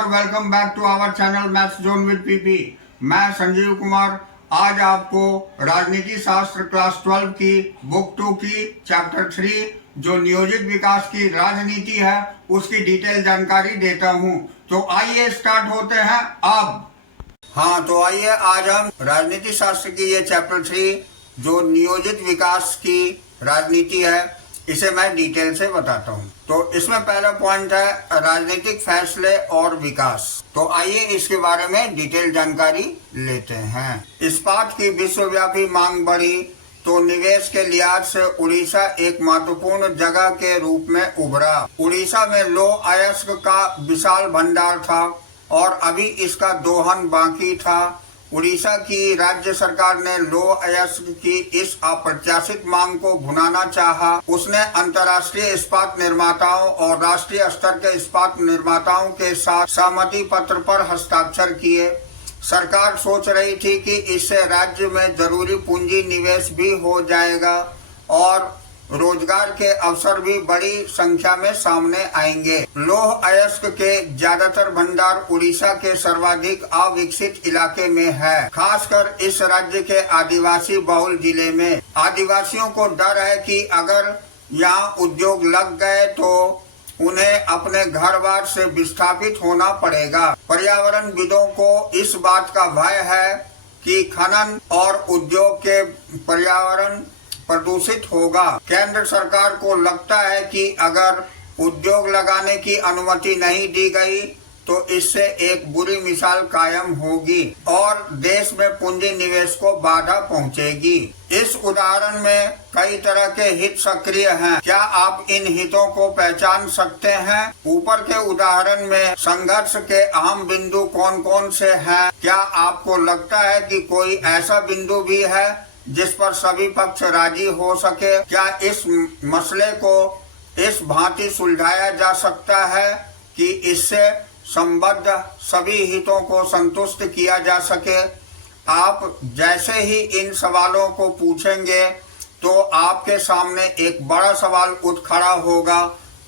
और welcome back to our channel maths zone with PP. मैं संजीव कुमार आज आपको राजनीति शास्त्र क्लास 12 की बुक 2 की चैप्टर 3 जो नियोजित विकास की राजनीति है उसकी डिटेल जानकारी देता हूं। तो आइए स्टार्ट होते हैं अब। हाँ, तो आइए आज हम राजनीति शास्त्र की ये चैप्टर 3 जो नियोजित विकास की राजनीति है इसे मैं डिटेल से बताता हूँ। तो इसमें पहला पॉइंट है राजनीतिक फैसले और विकास। तो आइए इसके बारे में डिटेल जानकारी लेते हैं। इस्पात की विश्वव्यापी मांग बढ़ी तो निवेश के लिहाज से उड़ीसा एक महत्वपूर्ण जगह के रूप में उभरा। उड़ीसा में लौह अयस्क का विशाल भंडार था और अभी इसका दोहन बाकी था। उड़ीसा की राज्य सरकार ने लौह अयस्क की इस अप्रत्याशित मांग को भुनाना चाहा। उसने अंतर्राष्ट्रीय इस्पात निर्माताओं और राष्ट्रीय स्तर के इस्पात निर्माताओं के साथ सहमति पत्र पर हस्ताक्षर किए। सरकार सोच रही थी कि इससे राज्य में जरूरी पूंजी निवेश भी हो जाएगा और रोजगार के अवसर भी बड़ी संख्या में सामने आएंगे। लौह अयस्क के ज्यादातर भंडार उड़ीसा के सर्वाधिक अविकसित इलाके में है, खासकर इस राज्य के आदिवासी बहुल जिले में। आदिवासियों को डर है कि अगर यहाँ उद्योग लग गए तो उन्हें अपने घर बार से विस्थापित होना पड़ेगा। पर्यावरणविदों को इस बात का भय है कि खनन और उद्योग के पर्यावरण प्रदूषित होगा। केंद्र सरकार को लगता है कि अगर उद्योग लगाने की अनुमति नहीं दी गई तो इससे एक बुरी मिसाल कायम होगी और देश में पूंजी निवेश को बाधा पहुंचेगी। इस उदाहरण में कई तरह के हित सक्रिय हैं। क्या आप इन हितों को पहचान सकते हैं? ऊपर के उदाहरण में संघर्ष के अहम बिंदु कौन कौन से हैं? क्या आपको लगता है कि कोई ऐसा बिंदु भी है जिस पर सभी पक्ष राजी हो सके? क्या इस मसले को इस भांति सुलझाया जा सकता है कि इससे संबद्ध सभी हितों को संतुष्ट किया जा सके? आप जैसे ही इन सवालों को पूछेंगे तो आपके सामने एक बड़ा सवाल उठ खड़ा होगा,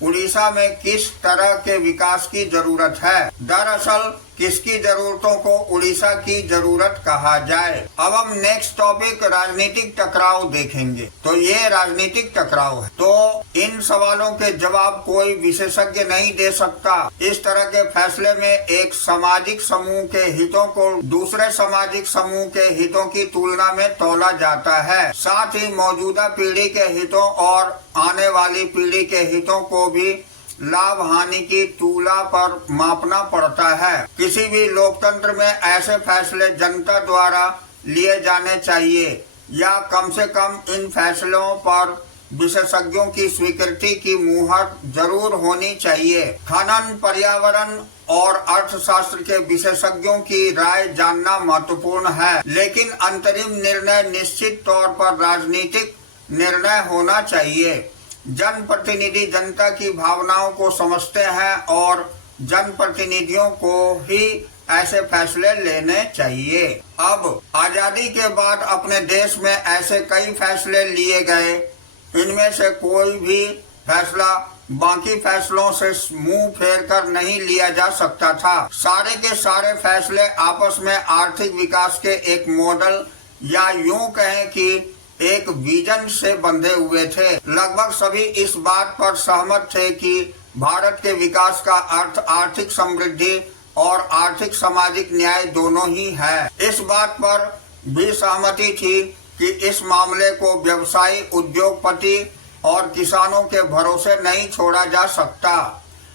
उड़ीसा में किस तरह के विकास की जरूरत है? दरअसल किसकी जरूरतों को उड़ीसा की जरूरत कहा जाए? अब हम नेक्स्ट टॉपिक राजनीतिक टकराव देखेंगे। तो ये राजनीतिक टकराव है। तो इन सवालों के जवाब कोई विशेषज्ञ नहीं दे सकता। इस तरह के फैसले में एक सामाजिक समूह के हितों को दूसरे सामाजिक समूह के हितों की तुलना में तौला जाता है। साथ ही मौजूदा पीढ़ी के हितों और आने वाली पीढ़ी के हितों को भी लाभ हानि की तुलना पर मापना पड़ता है। किसी भी लोकतंत्र में ऐसे फैसले जनता द्वारा लिए जाने चाहिए या कम से कम इन फैसलों पर विशेषज्ञों की स्वीकृति की मुहर जरूर होनी चाहिए। खनन, पर्यावरण और अर्थशास्त्र के विशेषज्ञों की राय जानना महत्वपूर्ण है, लेकिन अंतरिम निर्णय निश्चित तौर पर राजनीतिक निर्णय होना चाहिए। जनप्रतिनिधि जनता की भावनाओं को समझते हैं और जनप्रतिनिधियों को ही ऐसे फैसले लेने चाहिए। अब आजादी के बाद अपने देश में ऐसे कई फैसले लिए गए। इनमें से कोई भी फैसला बाकी फैसलों से मुंह फेर कर नहीं लिया जा सकता था। सारे के सारे फैसले आपस में आर्थिक विकास के एक मॉडल या यूं कहें कि एक विजन से बंधे हुए थे। लगभग सभी इस बात पर सहमत थे कि भारत के विकास का अर्थ आर्थिक समृद्धि और आर्थिक सामाजिक न्याय दोनों ही है। इस बात पर भी सहमति थी कि इस मामले को व्यवसायी, उद्योगपति और किसानों के भरोसे नहीं छोड़ा जा सकता।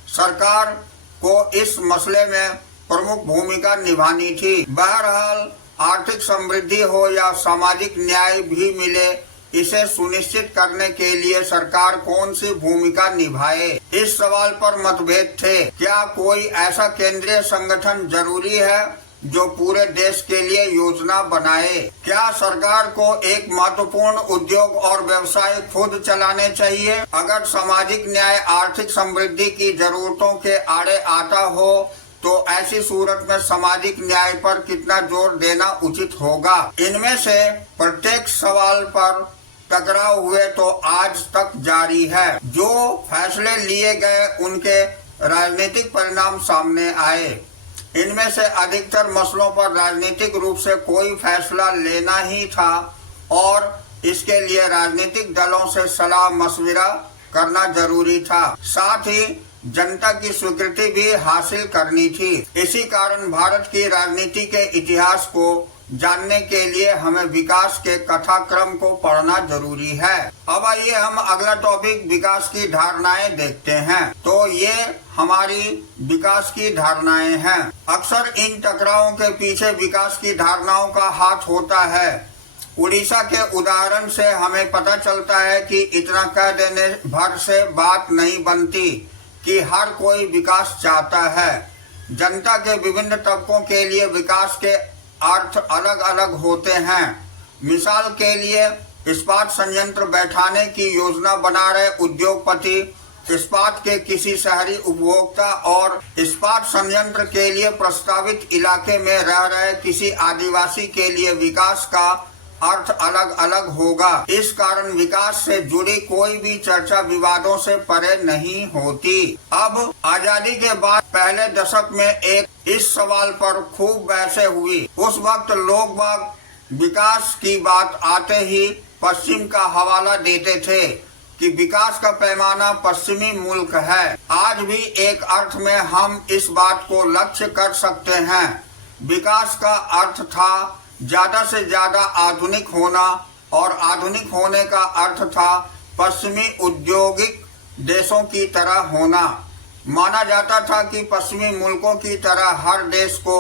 सरकार को इस मसले में प्रमुख भूमिका निभानी थी। बहरहाल आर्थिक समृद्धि हो या सामाजिक न्याय भी मिले, इसे सुनिश्चित करने के लिए सरकार कौन सी भूमिका निभाए, इस सवाल पर मतभेद थे। क्या कोई ऐसा केंद्रीय संगठन जरूरी है जो पूरे देश के लिए योजना बनाए? क्या सरकार को एक महत्वपूर्ण उद्योग और व्यवसाय खुद चलाने चाहिए? अगर सामाजिक न्याय आर्थिक समृद्धि की जरूरतों के आड़े आता हो तो ऐसी सूरत में सामाजिक न्याय पर कितना जोर देना उचित होगा? इनमें से प्रत्येक सवाल पर टकराव हुए तो आज तक जारी है। जो फैसले लिए गए उनके राजनीतिक परिणाम सामने आए। इनमें से अधिकतर मसलों पर राजनीतिक रूप से कोई फैसला लेना ही था और इसके लिए राजनीतिक दलों से सलाह मशविरा करना जरूरी था। साथ ही जनता की स्वीकृति भी हासिल करनी थी। इसी कारण भारत की राजनीति के इतिहास को जानने के लिए हमें विकास के कथाक्रम को पढ़ना जरूरी है। अब आइए हम अगला टॉपिक विकास की धारणाएं देखते हैं। तो ये हमारी विकास की धारणाएं हैं। अक्सर इन टकरावों के पीछे विकास की धारणाओं का हाथ होता है। उड़ीसा के उदाहरण से हमें पता चलता है कि इतना कह देने भर से बात नहीं बनती कि हर कोई विकास चाहता है। जनता के विभिन्न तबकों के लिए विकास के अर्थ अलग अलग होते हैं। मिसाल के लिए इस्पात संयंत्र बैठाने की योजना बना रहे उद्योगपति, इस्पात के किसी शहरी उपभोक्ता और इस्पात संयंत्र के लिए प्रस्तावित इलाके में रह रहे किसी आदिवासी के लिए विकास का अर्थ अलग अलग होगा। इस कारण विकास से जुड़ी कोई भी चर्चा विवादों से परे नहीं होती। अब आजादी के बाद पहले दशक में एक इस सवाल पर खूब बहसें हुई। उस वक्त लोग बाग विकास की बात आते ही पश्चिम का हवाला देते थे कि विकास का पैमाना पश्चिमी मुल्क है। आज भी एक अर्थ में हम इस बात को लक्ष्य कर सकते हैं। विकास का अर्थ था ज्यादा से ज्यादा आधुनिक होना और आधुनिक होने का अर्थ था पश्चिमी औद्योगिक देशों की तरह होना। माना जाता था कि पश्चिमी मुल्कों की तरह हर देश को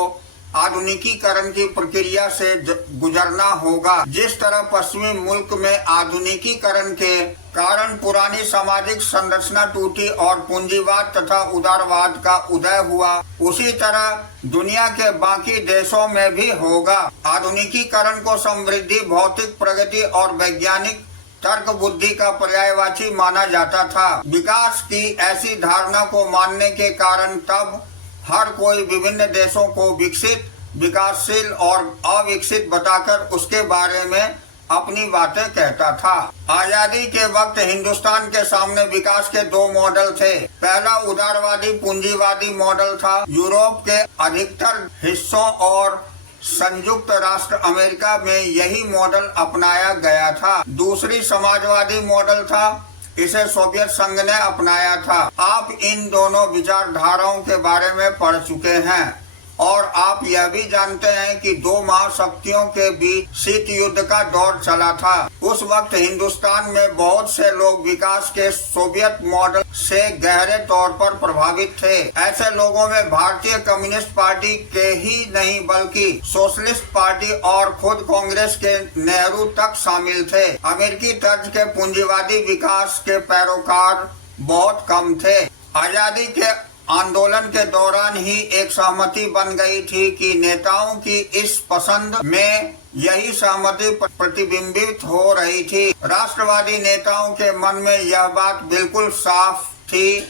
आधुनिकीकरण की प्रक्रिया से गुजरना होगा। जिस तरह पश्चिमी मुल्क में आधुनिकीकरण के कारण पुरानी सामाजिक संरचना टूटी और पूंजीवाद तथा उदारवाद का उदय हुआ, उसी तरह दुनिया के बाकी देशों में भी होगा। आधुनिकीकरण को समृद्धि, भौतिक प्रगति और वैज्ञानिक तर्क बुद्धि का पर्यायवाची माना जाता था। विकास की ऐसी धारणा को मानने के कारण तब हर कोई विभिन्न देशों को विकसित, विकासशील और अविकसित बताकर उसके बारे में अपनी बातें कहता था। आजादी के वक्त हिंदुस्तान के सामने विकास के दो मॉडल थे। पहला उदारवादी पूंजीवादी मॉडल था। यूरोप के अधिकतर हिस्सों और संयुक्त राष्ट्र अमेरिका में यही मॉडल अपनाया गया था। दूसरी समाजवादी मॉडल था। इसे सोवियत संघ ने अपनाया था। आप इन दोनों विचारधाराओं के बारे में पढ़ चुके हैं और आप यह भी जानते हैं कि दो महाशक्तियों के बीच शीत युद्ध का दौर चला था। उस वक्त हिंदुस्तान में बहुत से लोग विकास के सोवियत मॉडल से गहरे तौर पर प्रभावित थे। ऐसे लोगों में भारतीय कम्युनिस्ट पार्टी के ही नहीं बल्कि सोशलिस्ट पार्टी और खुद कांग्रेस के नेहरू तक शामिल थे। अमेरिकी तर्ज के पूंजीवादी विकास के पैरोकार बहुत कम थे। आजादी के आंदोलन के दौरान ही एक सहमति बन गई थी कि नेताओं की इस पसंद में यही सहमति प्रतिबिंबित हो रही थी। राष्ट्रवादी नेताओं के मन में यह बात बिल्कुल साफ थी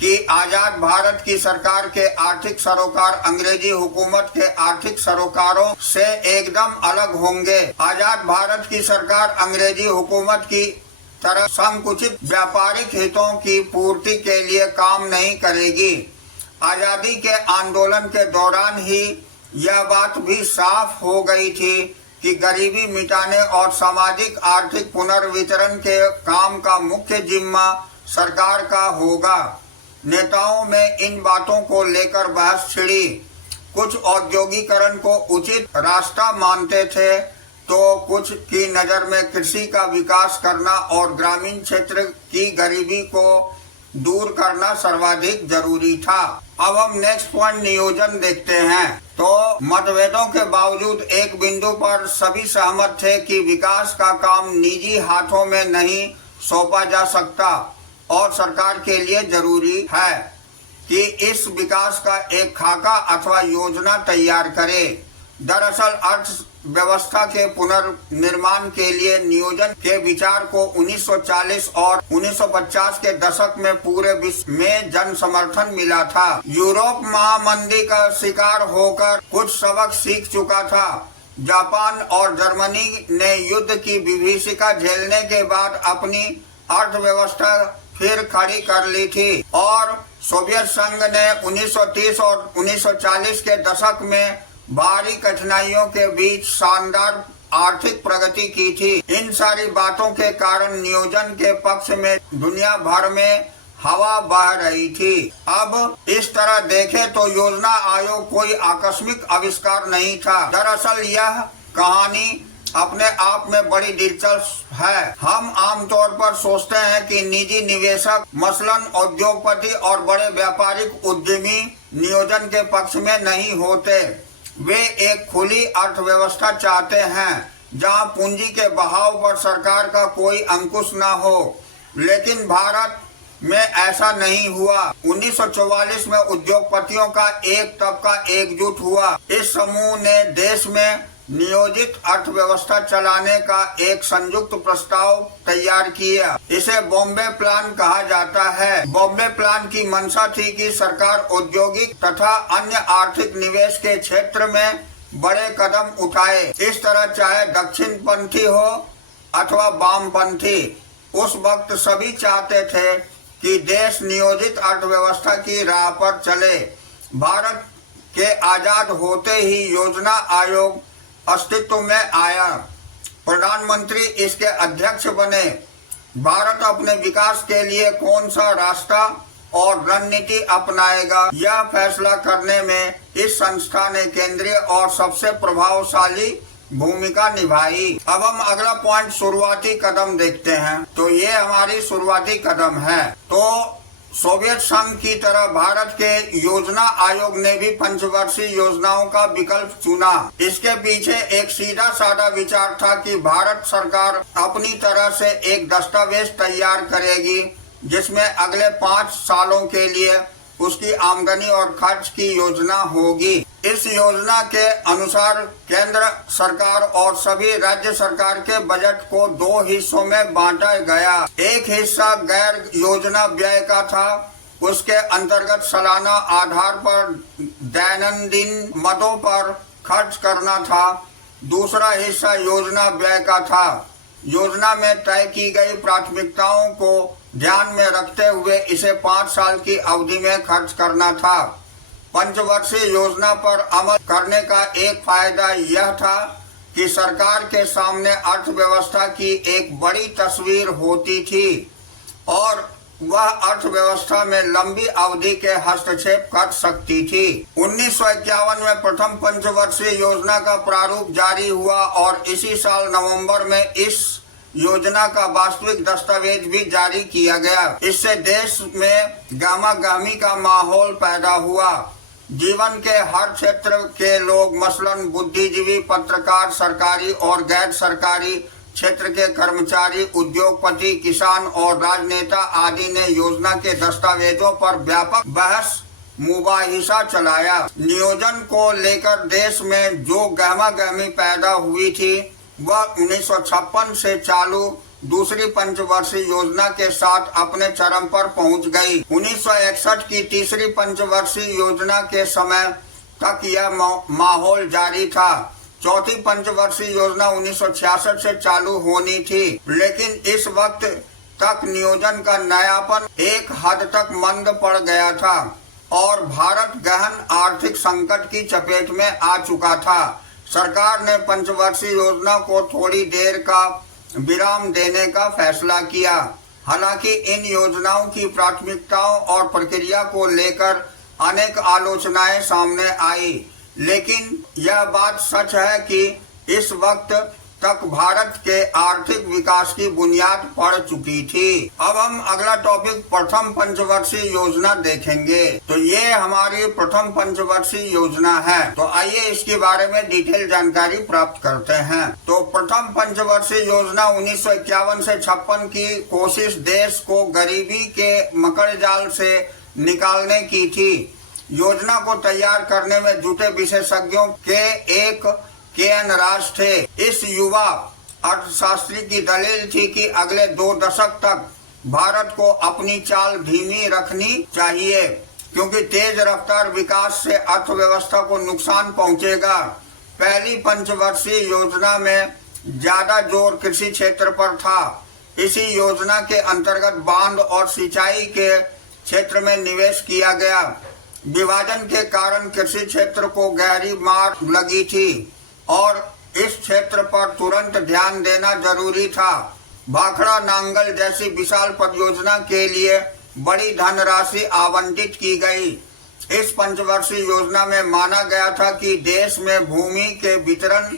कि आजाद भारत की सरकार के आर्थिक सरोकार अंग्रेजी हुकूमत के आर्थिक सरोकारों से एकदम अलग होंगे। आजाद भारत की सरकार अंग्रेजी हुकूमत की तरह संकुचित व्यापारिक हितों की पूर्ति के लिए काम नहीं करेगी। आजादी के आंदोलन के दौरान ही यह बात भी साफ हो गई थी कि गरीबी मिटाने और सामाजिक आर्थिक पुनर्वितरण के काम का मुख्य जिम्मा सरकार का होगा। नेताओं में इन बातों को लेकर बहस छिड़ी। कुछ औद्योगिकरण को उचित रास्ता मानते थे तो कुछ की नजर में कृषि का विकास करना और ग्रामीण क्षेत्र की गरीबी को दूर करना सर्वाधिक जरूरी था। अब हम नेक्स्ट पॉइंट नियोजन देखते हैं। तो मतभेदों के बावजूद एक बिंदु पर सभी सहमत थे कि विकास का काम निजी हाथों में नहीं सौंपा जा सकता और सरकार के लिए जरूरी है कि इस विकास का एक खाका अथवा योजना तैयार करे। दरअसल अर्थव्यवस्था के पुनर्निर्माण के लिए नियोजन के विचार को 1940 और 1950 के दशक में पूरे विश्व में जन समर्थन मिला था। यूरोप महामंदी का शिकार होकर कुछ सबक सीख चुका था। जापान और जर्मनी ने युद्ध की विभीषिका झेलने के बाद अपनी अर्थव्यवस्था फिर खड़ी कर ली थी और सोवियत संघ ने 1930 और 1940 के दशक में भारी कठिनाइयों के बीच शानदार आर्थिक प्रगति की थी। इन सारी बातों के कारण नियोजन के पक्ष में दुनिया भर में हवा बह रही थी। अब इस तरह देखें तो योजना आयोग कोई आकस्मिक आविष्कार नहीं था। दरअसल यह कहानी अपने आप में बड़ी दिलचस्प है। हम आमतौर पर सोचते हैं कि निजी निवेशक मसलन उद्योगपति और बड़े व्यापारिक उद्यमी नियोजन के पक्ष में नहीं होते। वे एक खुली अर्थव्यवस्था चाहते हैं जहां पूंजी के बहाव पर सरकार का कोई अंकुश न हो। लेकिन भारत में ऐसा नहीं हुआ। 1944 में उद्योगपतियों का एक तबका एकजुट हुआ। इस समूह ने देश में नियोजित अर्थव्यवस्था चलाने का एक संयुक्त प्रस्ताव तैयार किया। इसे बॉम्बे प्लान कहा जाता है। बॉम्बे प्लान की मंशा थी कि सरकार औद्योगिक तथा अन्य आर्थिक निवेश के क्षेत्र में बड़े कदम उठाए। इस तरह चाहे दक्षिणपंथी हो अथवा वामपंथी, उस वक्त सभी चाहते थे कि देश नियोजित अर्थव्यवस्था की राह पर चले। भारत के आजाद होते ही योजना आयोग अस्तित्व में आया। प्रधानमंत्री इसके अध्यक्ष बने। भारत अपने विकास के लिए कौन सा रास्ता और रणनीति अपनाएगा, यह फैसला करने में इस संस्था ने केंद्रीय और सबसे प्रभावशाली भूमिका निभाई। अब हम अगला पॉइंट शुरुआती कदम देखते हैं। तो ये हमारी शुरुआती कदम है। तो सोवियत संघ की तरह भारत के योजना आयोग ने भी पंचवर्षीय योजनाओं का विकल्प चुना। इसके पीछे एक सीधा साधा विचार था कि भारत सरकार अपनी तरह से एक दस्तावेज तैयार करेगी जिसमें अगले 5 सालों के लिए उसकी आमदनी और खर्च की योजना होगी। इस योजना के अनुसार केंद्र सरकार और सभी राज्य सरकार के बजट को 2 हिस्सों में बांटा गया। एक हिस्सा गैर योजना व्यय का था। उसके अंतर्गत सालाना आधार पर दैनंदिन मदों पर खर्च करना था। दूसरा हिस्सा योजना व्यय का था। योजना में तय की गई प्राथमिकताओं को ध्यान में रखते हुए इसे 5 साल की अवधि में खर्च करना था। पंचवर्षीय योजना पर अमल करने का एक फायदा यह था कि सरकार के सामने अर्थव्यवस्था की एक बड़ी तस्वीर होती थी और वह अर्थव्यवस्था में लंबी अवधि के हस्तक्षेप कर सकती थी। 1951 में प्रथम पंचवर्षीय योजना का प्रारूप जारी हुआ और इसी साल नवंबर में इस योजना का वास्तविक दस्तावेज भी जारी किया गया। इससे देश में गहमागहमी का माहौल पैदा हुआ। जीवन के हर क्षेत्र के लोग मसलन बुद्धिजीवी, पत्रकार, सरकारी और गैर सरकारी क्षेत्र के कर्मचारी, उद्योगपति, किसान और राजनेता आदि ने योजना के दस्तावेजों पर व्यापक बहस मुबाहिसा चलाया। नियोजन को लेकर देश में जो गहमागहमी पैदा हुई थी वह 1956 से चालू दूसरी पंचवर्षीय योजना के साथ अपने चरम पर पहुंच गई। 1961 की तीसरी पंचवर्षीय योजना के समय तक यह माहौल जारी था। चौथी पंचवर्षीय योजना 1966 से चालू होनी थी, लेकिन इस वक्त तक नियोजन का नयापन एक हद तक मंद पड़ गया था और भारत गहन आर्थिक संकट की चपेट में आ चुका था। सरकार ने पंचवर्षीय योजना को थोड़ी देर का विराम देने का फैसला किया। हालांकि इन योजनाओं की प्राथमिकताओं और प्रक्रिया को लेकर अनेक आलोचनाएं सामने आई, लेकिन यह बात सच है कि इस वक्त तक भारत के आर्थिक विकास की बुनियाद पड़ चुकी थी। अब हम अगला टॉपिक प्रथम पंचवर्षीय योजना देखेंगे। तो ये हमारी प्रथम पंचवर्षीय योजना है। तो आइए इसके बारे में डिटेल जानकारी प्राप्त करते हैं। तो प्रथम पंचवर्षीय योजना 1951 से 56 की कोशिश देश को गरीबी के मकड़जाल से निकालने की थी। योजना को तैयार करने में जुटे विशेषज्ञों के एक के.एन. राज थे। इस युवा अर्थशास्त्री की दलील थी कि अगले 2 दशक तक भारत को अपनी चाल धीमी रखनी चाहिए क्योंकि तेज रफ्तार विकास से अर्थव्यवस्था को नुकसान पहुंचेगा। पहली पंचवर्षीय योजना में ज्यादा जोर कृषि क्षेत्र पर था। इसी योजना के अंतर्गत बांध और सिंचाई के क्षेत्र में निवेश किया गया। विभाजन के कारण कृषि क्षेत्र को गहरी मार लगी थी और इस क्षेत्र पर तुरंत ध्यान देना जरूरी था। भाखड़ा नांगल जैसी विशाल परियोजना के लिए बड़ी धनराशि आवंटित की गई। इस पंचवर्षीय योजना में माना गया था कि देश में भूमि के वितरण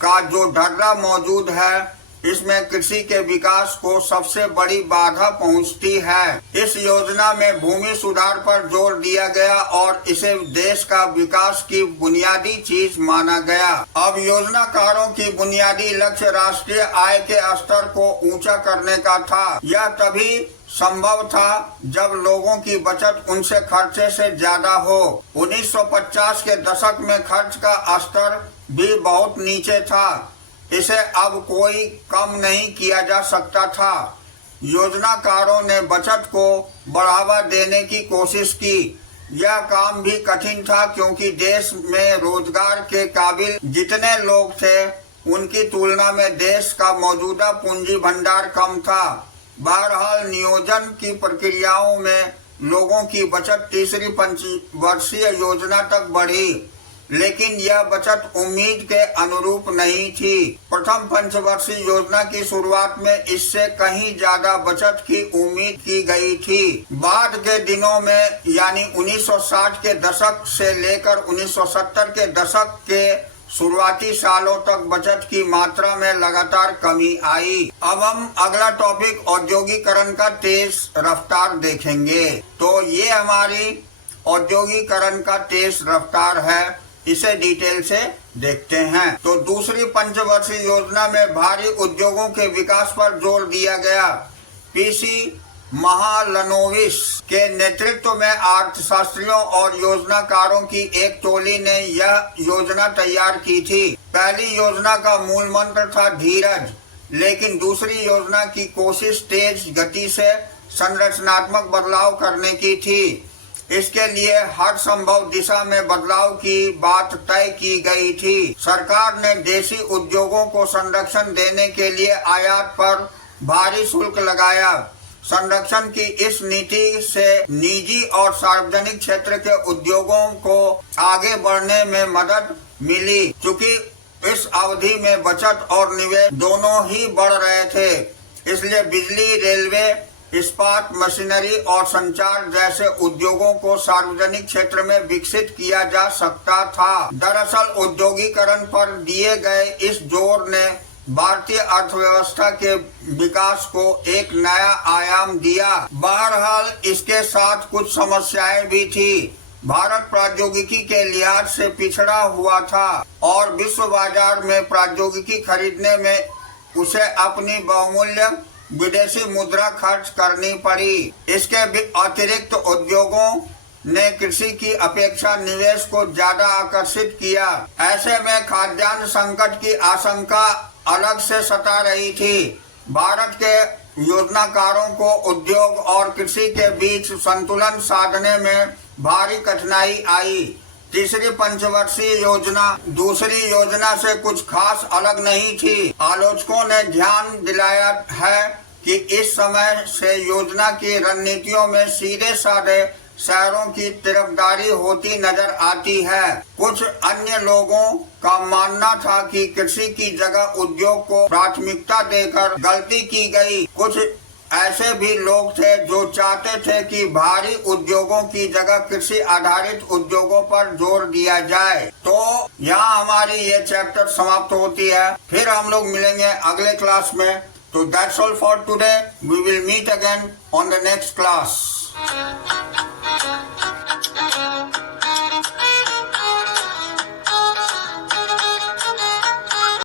का जो ढर्रा मौजूद है, इसमें कृषि के विकास को सबसे बड़ी बाधा पहुंचती है। इस योजना में भूमि सुधार पर जोर दिया गया और इसे देश का विकास की बुनियादी चीज माना गया। अब योजनाकारों की बुनियादी लक्ष्य राष्ट्रीय आय के स्तर को ऊंचा करने का था। यह तभी संभव था जब लोगों की बचत उनसे खर्चे से ज्यादा हो। 1950 के दशक में खर्च का स्तर भी बहुत नीचे था, इसे अब कोई कम नहीं किया जा सकता था। योजनाकारों ने बचत को बढ़ावा देने की कोशिश की। यह काम भी कठिन था क्योंकि देश में रोजगार के काबिल जितने लोग थे, उनकी तुलना में देश का मौजूदा पूंजी भंडार कम था। बहरहाल नियोजन की प्रक्रियाओं में लोगों की बचत तीसरी पंचवर्षीय योजना तक बढ़ी, लेकिन यह बचत उम्मीद के अनुरूप नहीं थी। प्रथम पंचवर्षीय योजना की शुरुआत में इससे कहीं ज्यादा बचत की उम्मीद की गई थी। बाद के दिनों में यानी 1960 के दशक से लेकर 1970 के दशक के शुरुआती सालों तक बचत की मात्रा में लगातार कमी आई। अब हम अगला टॉपिक औद्योगिकरण का तेज रफ्तार देखेंगे। तो ये हमारी औद्योगिकरण का तेज रफ्तार है, इसे डिटेल से देखते हैं। तो दूसरी पंचवर्षीय योजना में भारी उद्योगों के विकास पर जोर दिया गया। पीसी महालनोविस के नेतृत्व में अर्थशास्त्रियों और योजनाकारों की एक टोली ने यह योजना तैयार की थी। पहली योजना का मूल मंत्र था धीरज, लेकिन दूसरी योजना की कोशिश तेज गति से संरचनात्मक बदलाव करने की थी। इसके लिए हर संभव दिशा में बदलाव की बात तय की गई थी। सरकार ने देशी उद्योगों को संरक्षण देने के लिए आयात पर भारी शुल्क लगाया। संरक्षण की इस नीति से निजी और सार्वजनिक क्षेत्र के उद्योगों को आगे बढ़ने में मदद मिली, क्योंकि इस अवधि में बचत और निवेश दोनों ही बढ़ रहे थे। इसलिए बिजली, रेलवे, इस्पात, मशीनरी और संचार जैसे उद्योगों को सार्वजनिक क्षेत्र में विकसित किया जा सकता था। दरअसल औद्योगिकरण पर दिए गए इस जोर ने भारतीय अर्थव्यवस्था के विकास को एक नया आयाम दिया। बहरहाल इसके साथ कुछ समस्याएं भी थी। भारत प्रौद्योगिकी के लिहाज से पिछड़ा हुआ था और विश्व बाजार में प्रौद्योगिकी खरीदने में उसे अपनी बहुमूल्य विदेशी मुद्रा खर्च करनी पड़ी। इसके अतिरिक्त उद्योगों ने कृषि की अपेक्षा निवेश को ज्यादा आकर्षित किया। ऐसे में खाद्यान्न संकट की आशंका अलग से सता रही थी। भारत के योजनाकारों को उद्योग और कृषि के बीच संतुलन साधने में भारी कठिनाई आई। तीसरी पंचवर्षीय योजना दूसरी योजना से कुछ खास अलग नहीं थी। आलोचकों ने ध्यान दिलाया है कि इस समय से योजना की रणनीतियों में सीधे साधे शहरों की तरफदारी होती नजर आती है। कुछ अन्य लोगों का मानना था कि कृषि की जगह उद्योग को प्राथमिकता देकर गलती की गई। कुछ ऐसे भी लोग थे जो चाहते थे कि भारी उद्योगों की जगह कृषि आधारित उद्योगों पर जोर दिया जाए। तो यहाँ हमारी ये चैप्टर समाप्त होती है। फिर हम लोग मिलेंगे अगले क्लास में। तो that's all for today. We will meet again on the next class.